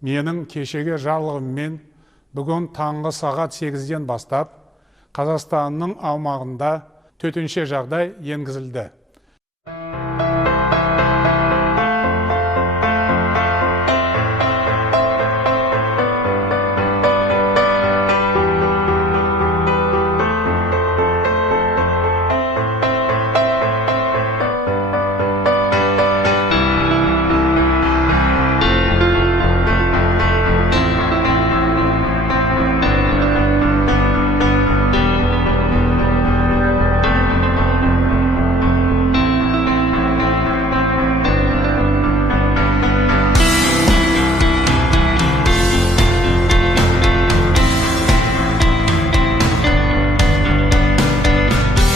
Менің кешегі жарлығыммен бүгін таңғы сағат 8-ден бастап Қазақстанның аумағында төтенше жағдай енгізілді.